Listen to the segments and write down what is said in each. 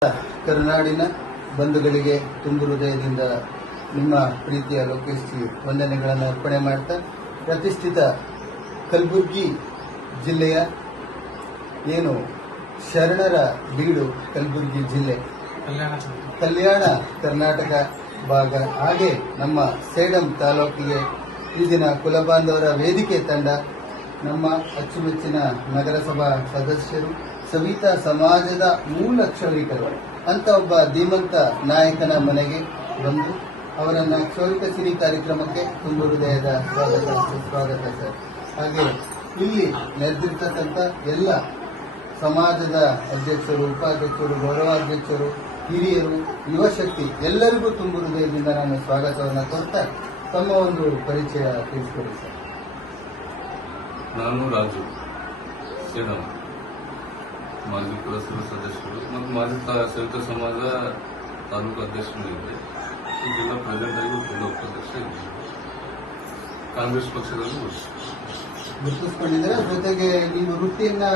ಕರುನಾಡಿನ ಬಂಧುಗಳಿಗೆ ತುಂಬು ಹೃದಯದಿಂದ ನಿಮ್ಮ ಪ್ರೀತಿಯ ಲೋಕೇಶ್ ಜಿ ವಂದನೆಗಳನ್ನು ಅರ್ಪಣೆ ಮಾಡ್ತಾ ಪ್ರತಿಷ್ಠಿತ ಕಲಬುರಗಿ ಜಿಲ್ಲೆಯ ಏನು ಶರಣರ ಬೀಡು ಕಲಬುರಗಿ ಜಿಲ್ಲೆ ಕಲ್ಯಾಣ ಕರ್ನಾಟಕ ಭಾಗ ಹಾಗೆ ನಮ್ಮ ಸೇಡಂ ತಾಲೂಕಿಗೆ ಈ ದಿನ ಕುಲಬಾಂಧವರ ವೇದಿಕೆ ತಂಡ ನಮ್ಮ ಅಚ್ಚುಮೆಚ್ಚಿನ ನಗರಸಭಾ ಸದಸ್ಯರು ಸವಿತಾ ಸಮಾಜದ ಮೂಲ ಕ್ಷೌರಿಕರು ಅಂತ ಒಬ್ಬ ಧೀಮಂತ ನಾಯಕನ ಮನೆಗೆ ಬಂದು ಅವರನ್ನ ಕ್ಷೌರಿಕ ಸಿರಿ ಕಾರ್ಯಕ್ರಮಕ್ಕೆ ತುಂಬ ಹೃದಯದ ಸ್ವಾಗತ ಸರ್. ಹಾಗೆ ಇಲ್ಲಿ ನೆರೆದಿರ್ತಕ್ಕಂಥ ಎಲ್ಲ ಸಮಾಜದ ಅಧ್ಯಕ್ಷರು, ಉಪಾಧ್ಯಕ್ಷರು, ಗೌರವಾಧ್ಯಕ್ಷರು, ಹಿರಿಯರು, ಯುವಶಕ್ತಿ ಎಲ್ಲರಿಗೂ ತುಂಬ ಹೃದಯದಿಂದ ನಾನು ಸ್ವಾಗತವನ್ನು ಕೊಡ್ತಾ ತಮ್ಮ ಒಂದು ಪರಿಚಯ ತಿಳಿಸ್ಕೊಡಿ ಸರ್. ನಾನು ರಾಜು ಸೇಡಂ ಮಾಜಿ ಪುರಸಭಾ ಸದಸ್ಯರು ಮತ್ತು ಮಾಜಿ ಸವಿತಾ ಸಮಾಜ ತಾಲೂಕು ಅಧ್ಯಕ್ಷನಿದ್ದೆ. ಈಗೆಲ್ಲ ಪ್ರೆಸೆಂಟ್ ಆಗಿ ಜಿಲ್ಲಾ ಉಪಾಧ್ಯಕ್ಷ ಇದ್ದೀನಿ. ಕಾಂಗ್ರೆಸ್ ಪಕ್ಷದಲ್ಲಿ ಗುರುತಿಸ್ಕೊಂಡಿದ್ದಾರೆ. ಜೊತೆಗೆ ನೀವು ವೃತ್ತಿಯನ್ನ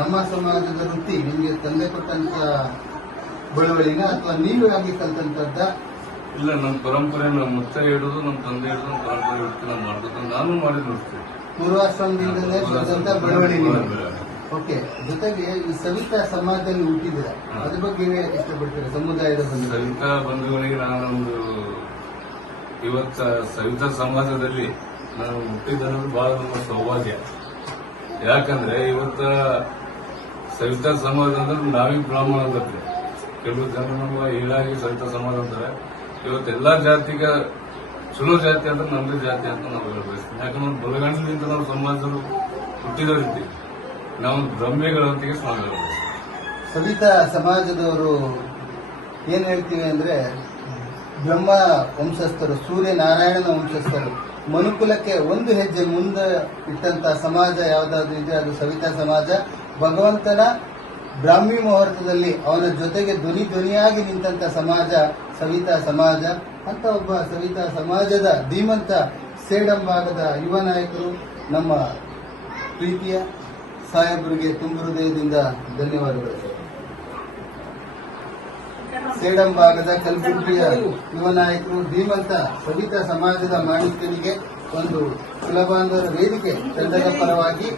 ನಮ್ಮ ಸಮಾಜದ ವೃತ್ತಿ ನಿಮಗೆ ತಂದೆ ಕೊಟ್ಟಂತ ಬಳುವಳಿನ ಅಥವಾ ನೀವೇ ಆಗಿ ಕಲ್ತಂತದ್ದ? ಇಲ್ಲ, ನನ್ನ ಪರಂಪರೆ ನಮ್ಮ ಮುತ್ತ ಹಿಡಿದು ನಮ್ಮ ತಂದೆ ಹಿಡಿದು ನಮ್ಮ ಪರಂಪರೆ ವೃತ್ತಿ ನಾನು ಮಾಡ್ಬೇಕು. ನಾನು ಮಾಡಿ ನೋಡ್ತೀನಿ. ಪೂರ್ವಾಶ್ರಮದಿಂದಲೇ ಬಂದಂತ ಬಳುವಳಿ. ಓಕೆ. ಜೊತೆಗೆ ಈ ಸವಿತಾ ಸಮಾಜದಲ್ಲಿ ಹುಟ್ಟಿದ್ದೀರ, ಅದ್ರ ಬಗ್ಗೆ ಇಷ್ಟಪಡ್ತೀರಾ? ಸಮುದಾಯದ ಸವಿತಾ ಬಂಧುಗಳಿಗೆ ನಾನೊಂದು ಇವತ್ತ ಸವಿತಾ ಸಮಾಜದಲ್ಲಿ ನಾನು ಹುಟ್ಟಿದ್ದನ್ನೋದು ಬಹಳ ನಮ್ಮ ಸೌಭಾಗ್ಯ. ಯಾಕಂದ್ರೆ ಇವತ್ತ ಸವಿತಾ ಸಮಾಜ ಅಂದ್ರೆ ನಾವೀ ಬ್ರಾಹ್ಮಣ ಅಂದ್ರೆ ಕೆಲವು ಜನ ನಮ್ಗೆ ಹೀಗಾಗಿ ಸವಿತಾ ಸಮಾಜ ಅಂತಾರೆ. ಇವತ್ತೆಲ್ಲಾ ಜಾತಿಗ ಚಲೋ ಜಾತಿ ಅಂದ್ರೆ ನಮ್ದೇ ಜಾತಿ ಅಂತ ನಾವು ಹೇಳ್ಬಯಸ್ತೀವಿ. ಯಾಕಂದ್ರೆ ಬಲಗಂಡದಿಂದ ನಾವು ಸಮಾಜದಲ್ಲಿ ಹುಟ್ಟಿದವರಿದ್ದೀವಿ. ನಾವು ಬ್ರಹ್ಮೆಗಳಂತಿಗೆ ನಾವು ಹೇಳ್ಬಯಸ್ತೀವಿ. ಸವಿತಾ ಸಮಾಜದವರು ಏನ್ ಹೇಳ್ತೀವಿ ಅಂದ್ರೆ ಬ್ರಹ್ಮ ವಂಶಸ್ಥರು, ಸೂರ್ಯನಾರಾಯಣನ ವಂಶಸ್ಥರು. ಮನುಕುಲಕ್ಕೆ ಒಂದು ಹೆಜ್ಜೆ ಮುಂದೆ ಇಟ್ಟಂತ ಸಮಾಜ ಯಾವ್ದಾದ್ರು ಇದೆ ಅದು ಸವಿತಾ ಸಮಾಜ. ಭಗವಂತನ ಬ್ರಾಹ್ಮಿ ಮುಹೂರ್ತದಲ್ಲಿ ಅವನ ಜೊತೆಗೆ ಧ್ವನಿಯಾಗಿ ನಿಂತ ಸಮಾಜ ಸವಿತಾ ಸಮಾಜ ಅಂತ. ಒಬ್ಬ ಸವಿತಾ ಸಮಾಜದ ಧೀಮಂತ ಸೇಡಂ ಭಾಗದ ಯುವ ನಾಯಕರು ನಮ್ಮ ಪ್ರೀತಿಯ ಸಾಹೇಬರಿಗೆ ತುಂಬ ಹೃದಯದಿಂದ ಧನ್ಯವಾದಗಳು. ಸೇಡಂ ಭಾಗದ ಕಲಬುರಗಿಯ ಯುವ ನಾಯಕರು ಧೀಮಂತ ಸವಿತಾ ಸಮಾಜದ ಮಾಣಿಕ್ಯನಿಗೆ ಒಂದು ಕುಲಬಾಂಧವರ ವೇದಿಕೆ ತಂಡದ ಪರವಾಗಿ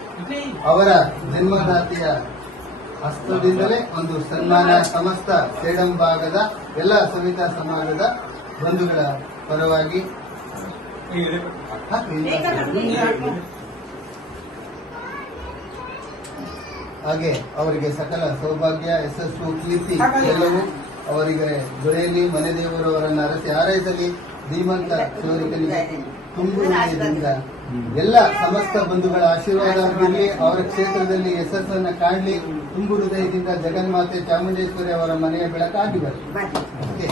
ಅವರ ಜನ್ಮದಾತಿಯ ಹಸ್ತದಿಂದಲೇ ಒಂದು ಸನ್ಮಾನ ಸಮಸ್ತ ಸೇಡಂ ಭಾಗದ ಎಲ್ಲ ಸವಿತಾ ಸಮಾಜದ ಬಂಧುಗಳ ಪರವಾಗಿ ಹಾಗೆ ಅವರಿಗೆ ಸಕಲ ಸೌಭಾಗ್ಯ, ಯಶಸ್ಸು, ಕೀರ್ತಿ ಎಲ್ಲವೂ ಅವರಿಗೆ ದೊರೆಯಲಿ. ಮನೆ ದೇವರು ಅವರನ್ನು ಅರಸಿ ಹಾರೈಸಲಿ. ಧೀಮಂತ ಕ್ಷೌರಿಕನಿಗೆ ತುಂಬು ಹೃದಯದಿಂದ ಎಲ್ಲ ಸಮಸ್ತ ಬಂಧುಗಳ ಆಶೀರ್ವಾದ ಇರಲಿ. ಅವರ ಕ್ಷೇತ್ರದಲ್ಲಿ ಯಶಸ್ಸನ್ನು ಕಾಣಲಿ. ತುಂಬು ಹೃದಯದಿಂದ ಜಗನ್ಮಾತೆ ಚಾಮುಂಡೇಶ್ವರಿ ಅವರ ಮನೆಯ ಬೆಳಕಾಗಿ ಬರಲಿ. ಓಕೆ.